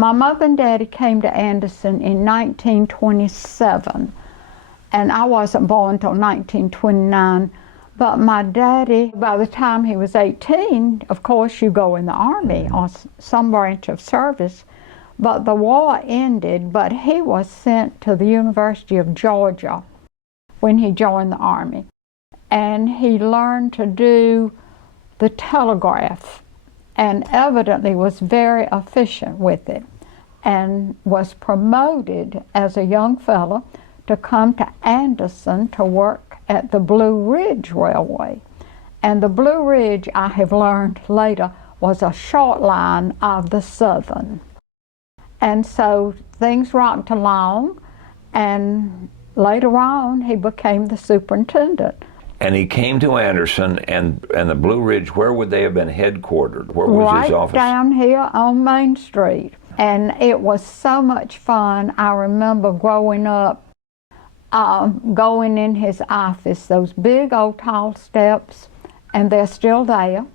My mother and daddy came to Anderson in 1927, and I wasn't born until 1929. But my daddy, by the time he was 18, of course you go in the Army or some branch of service, but the war ended, but he was sent to the University of Georgia when he joined the Army. And he learned to do the telegraph and evidently was very efficient with it and was promoted as a young fellow to come to Anderson to work at the Blue Ridge Railway. And the Blue Ridge, I have learned later, was a short line of the Southern. And so things rocked along, and later on he became the superintendent. And he came to Anderson, and the Blue Ridge, where would they have been headquartered? Where was his office? Right down here on Main Street. And it was so much fun. I remember growing up, going in his office, those big old tall steps, and they're still there.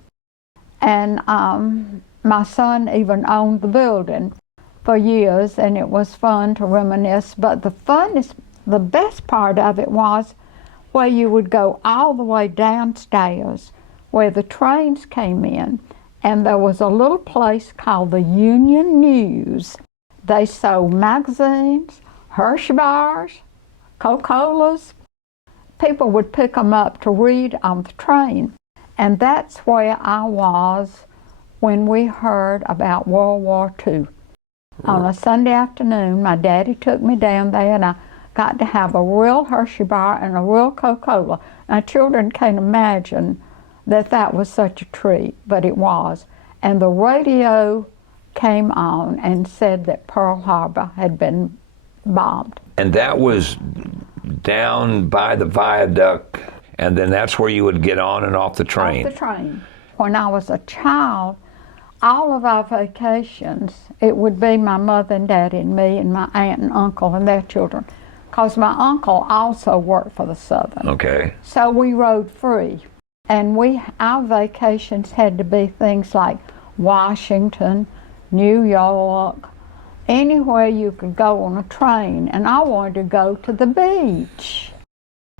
And my son even owned the building for years, and it was fun to reminisce. But the best part of it was where you would go all the way downstairs where the trains came in, and there was a little place called the Union News. They sold magazines, Hershey bars, Coca-Colas. People would pick them up to read on the train. And that's where I was when we heard about World War II. On a Sunday afternoon, my daddy took me down there, and I got to have a real Hershey bar and a real Coca-Cola. Now, children can't imagine that that was such a treat, but it was. And the radio came on and said that Pearl Harbor had been bombed. And that was down by the viaduct, and then that's where you would get on and off the train? Off the train. When I was a child, all of our vacations, it would be my mother and daddy and me and my aunt and uncle and their children, because my uncle also worked for the Southern. Okay. So we rode free. And our vacations had to be things like Washington, New York, anywhere you could go on a train. And I wanted to go to the beach.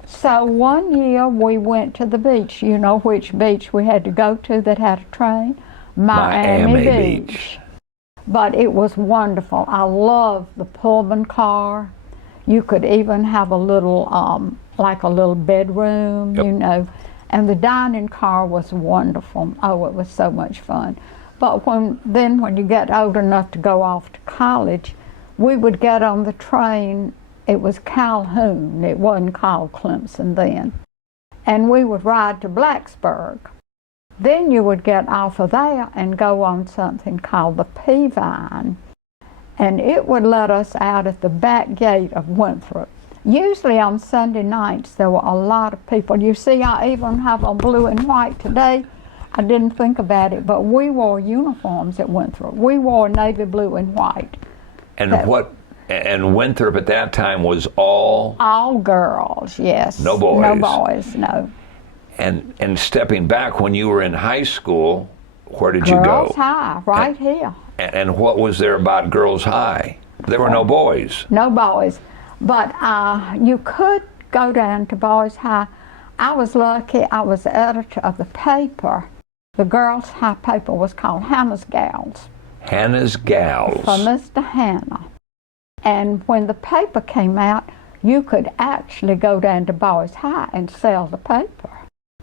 So one year we went to the beach. You know which beach we had to go to that had a train? Miami Beach. But it was wonderful. I loved the Pullman car. You could even have a little, like a little bedroom, you know. And the dining car was wonderful. Oh, it was so much fun. But when you get old enough to go off to college, we would get on the train. It was Calhoun. It wasn't called Clemson then. And we would ride to Blacksburg. Then you would get off of there and go on something called the Peavine. And it would let us out at the back gate of Winthrop. Usually on Sunday nights there were a lot of people. You see, I even have on blue and white today. I didn't think about it, but we wore uniforms at Winthrop. We wore navy blue and white. And Winthrop at that time was all girls, yes. No boys. No boys, no. And stepping back, when you were in high school, where did you go? Girls High, right here. And what was there about Girls High? There were no boys. No boys. But you could go down to Boys High. I was lucky. I was the editor of the paper. The Girls High paper was called Hannah's Gals. Hannah's Gals. For Mr. Hannah. And when the paper came out, you could actually go down to Boys High and sell the paper.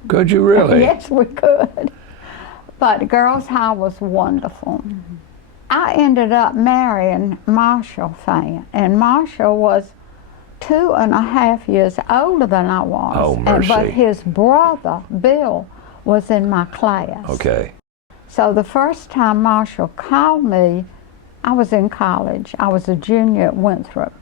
Could you really? Yes, we could. But Girls High was wonderful. I ended up marrying Marshall Fant, and Marshall was 2.5 years older than I was. Oh, mercy. But his brother, Bill, was in my class. Okay. So the first time Marshall called me, I was in college. I was a junior at Winthrop.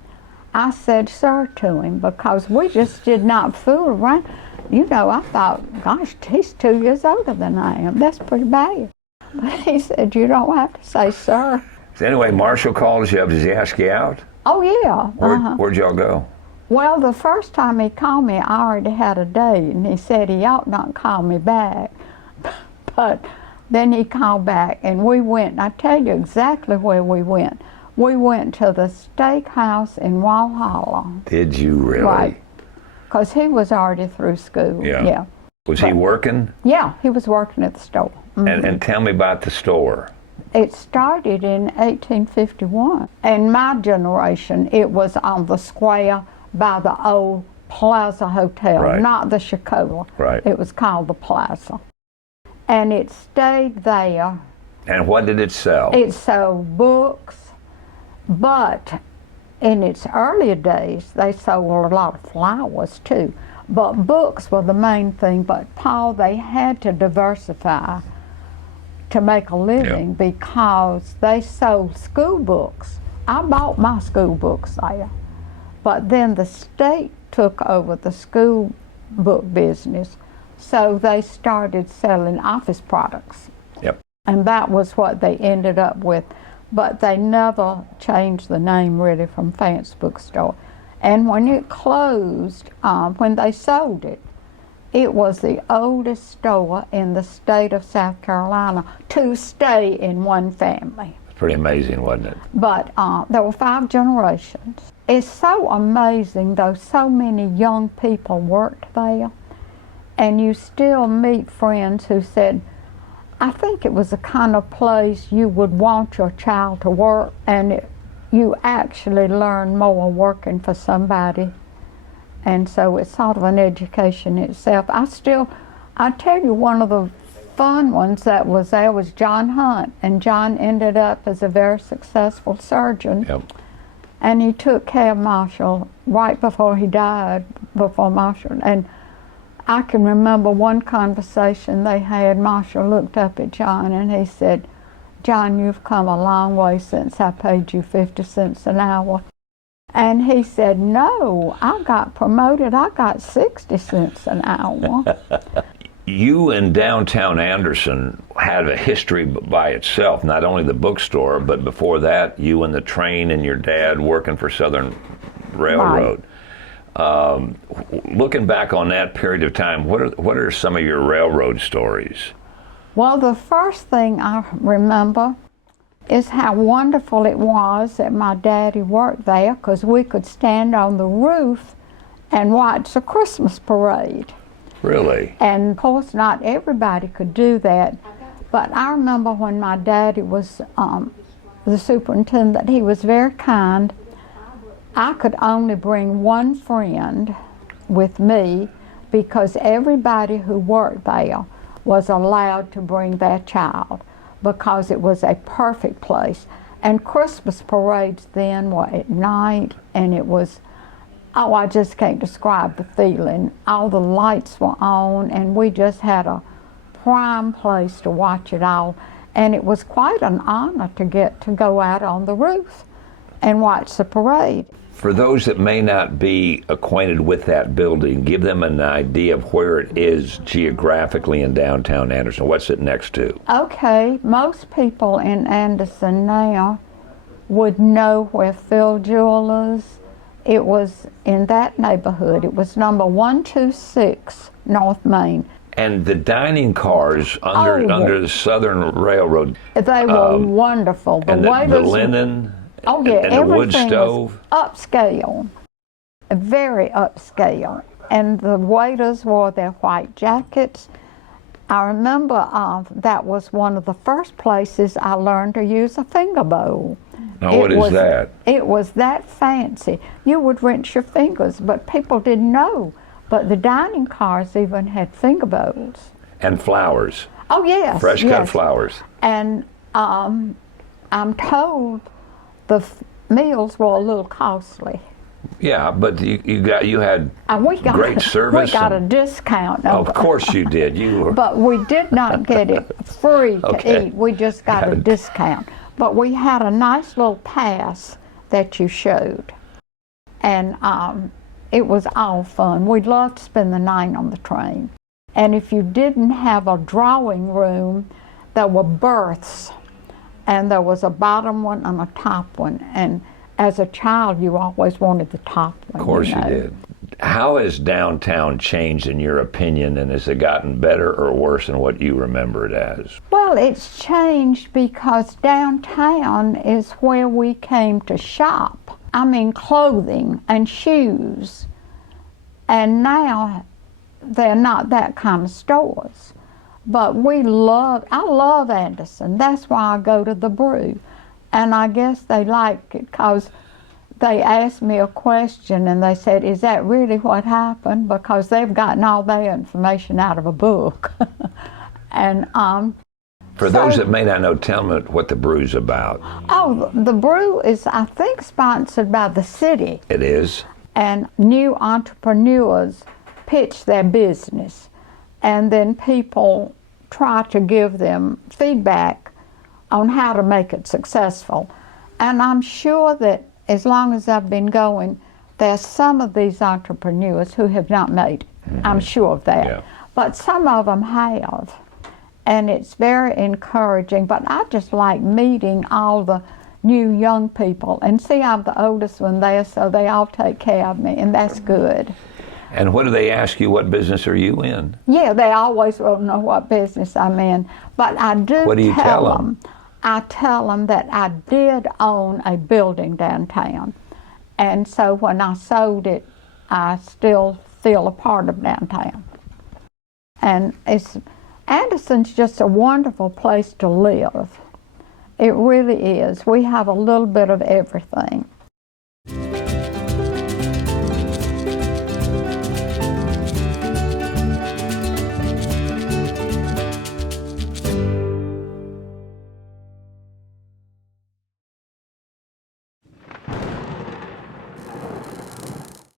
I said sir to him because we just did not fool around. You know, I thought, gosh, he's 2 years older than I am. That's pretty bad. But he said, you don't have to say sir. So anyway, Marshall calls you up. Does he ask you out? Oh, yeah. Where'd y'all go? Well, the first time he called me, I already had a date, and he said he ought not call me back. But Then he called back, and we went. I tell you exactly where we went. We went to the steakhouse in Walhalla. Did you really? Right. Because he was already through school. Yeah. Was he working? Yeah, he was working at the store. Mm-hmm. And tell me about the store. It started in 1851. In my generation, it was on the square by the old Plaza Hotel, Right. not the Shakola. Right. It was called the Plaza. And it stayed there. And what did it sell? It sold books, but in its earlier days, they sold a lot of flowers too. But books were the main thing. But Paul, they had to diversify to make a living because they sold school books. I bought my school books there. But then the state took over the school book business, so they started selling office products. Yep. And that was what they ended up with. But they never changed the name really from Fants Bookstore. And when it closed, when they sold it, it was the oldest store in the state of South Carolina to stay in one family. Pretty amazing, wasn't it? But there were 5 generations. It's so amazing, though, so many young people worked there. And you still meet friends who said, I think it was the kind of place you would want your child to work, and you actually learn more working for somebody. And so it's sort of an education itself. I tell you, one of the fun ones that was there was John Hunt, and John ended up as a very successful surgeon. Yep. And he took care of Marshall right before he died, before Marshall. And I can remember one conversation they had. Marshall looked up at John and he said, John, you've come a long way since I paid you 50 cents an hour. And he said, no, I got promoted. I got 60 cents an hour. You in downtown Anderson had a history by itself, not only the bookstore, but before that, you and the train and your dad working for Southern Railroad. Looking back on that period of time, what are some of your railroad stories? Well, the first thing I remember is how wonderful it was that my daddy worked there, because we could stand on the roof and watch the Christmas parade. Really? And of course, not everybody could do that. But I remember when my daddy was the superintendent, he was very kind. I could only bring one friend with me because everybody who worked there was allowed to bring their child because it was a perfect place. And Christmas parades then were at night, and it was, oh, I just can't describe the feeling. All the lights were on, and we just had a prime place to watch it all. And it was quite an honor to get to go out on the roof and watch the parade. For those that may not be acquainted with that building, give them an idea of where it is geographically in downtown Anderson. What's it next to? Okay, most people in Anderson now would know where Phil Jewell is. It was in that neighborhood. It was number 126 North Main. And the dining cars under the Southern Railroad. They were wonderful. The linen. Oh yeah, and the wood everything stove. was upscale, very upscale. And the waiters wore their white jackets. I remember that was one of the first places I learned to use a finger bowl. Now, what is that? It was that fancy. You would rinse your fingers, but people didn't know. But the dining cars even had finger bowls. And flowers. Oh yes, fresh cut flowers. And I'm told the meals were a little costly. Yeah, but you had great service. We got a discount. Of course you did. But we did not get it free to eat. We just got a discount. But we had a nice little pass that you showed. And it was all fun. We'd love to spend the night on the train. And if you didn't have a drawing room, there were berths. And there was a bottom one and a top one. And as a child, you always wanted the top one. Of course you did. How has downtown changed in your opinion, and has it gotten better or worse than what you remember it as? Well, Well, it's changed because downtown is where we came to shop. I mean, clothing and shoes. And now they're not that kind of stores. But I love Anderson. That's why I go to the Brew. And I guess they like it because they asked me a question and they said, is that really what happened? Because they've gotten all their information out of a book. And for those that may not know, tell me what the Brew's about. Oh, the Brew is, I think, sponsored by the city. It is? And new entrepreneurs pitch their business. And then people try to give them feedback on how to make it successful. And I'm sure that as long as I've been going, there's some of these entrepreneurs who have not made it. Mm-hmm. I'm sure of that. Yeah. But some of them have. And it's very encouraging. But I just like meeting all the new young people. And see, I'm the oldest one there, so they all take care of me, and that's good. And what do they ask you? What business are you in? Yeah, they always want to know what business I'm in. But I do, what do you tell them? I tell them that I did own a building downtown. And so when I sold it, I still feel a part of downtown. And Anderson's just a wonderful place to live. It really is. We have a little bit of everything.